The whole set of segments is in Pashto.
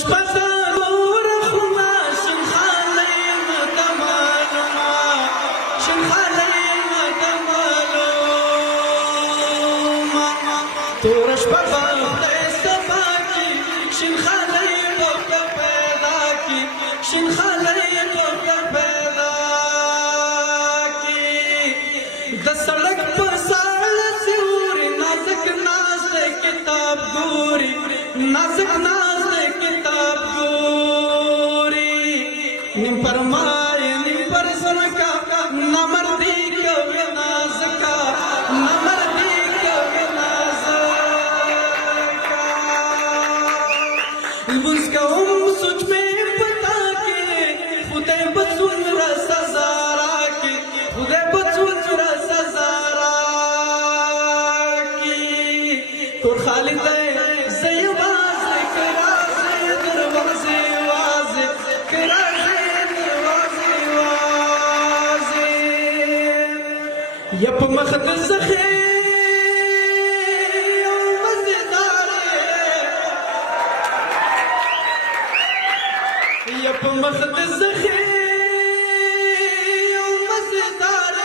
شپترور خونا شنخالي مدمالما شنخالي مدمالما تور شپترور سباكي شنخالي بوك پیداكي شنخالي بوك پیداكي دسلك پسال سيوري نازك ناز کتاب گوري نازك ناز کتاب گوري نیم فرمائے نیم پر سنکا نمردی کبھی نازکا نمردی کبھی نازکا لبنس کا سوچ میں پتا کے خودے بچون رسا زارا کے خودے بچون رسا زارا کی تو خالد ہے يب مخد الزخي يب مخد الزخي ومزدار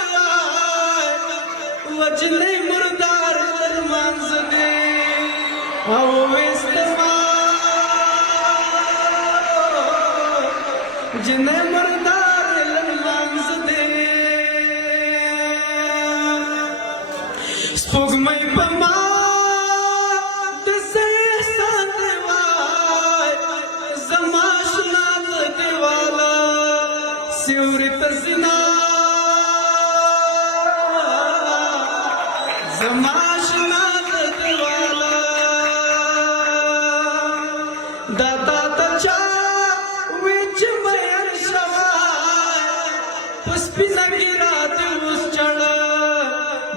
وجلي مردار المنزدي او استماع جني مردار المنزدي سپوږمۍ په ما د احسان دیوال زما اشنا دیواله سیوري ته زنا زما اشنا دیواله دا تا چا وی چې مېر شوای په سپینه ګیره دې اوس چړه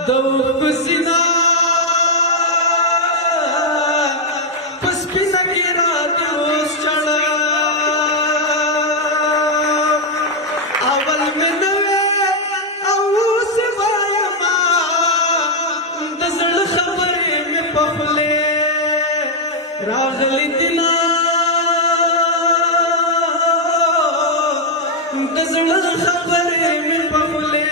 دوب سینا پس پینا کی رات اوس چڑا اول میں نوے اوس وایما دزل خبرې میں پخلے راغلی دنا دزل خبرې میں پخلے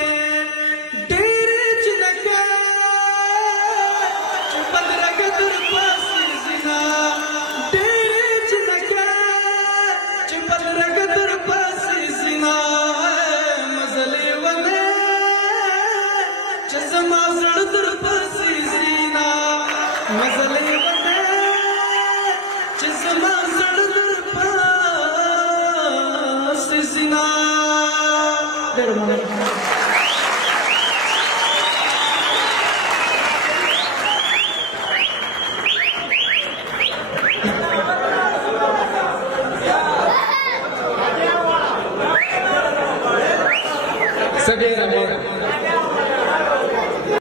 مزلي ونه چې زما زړه در پاسې زنا ډېر مننه سګیره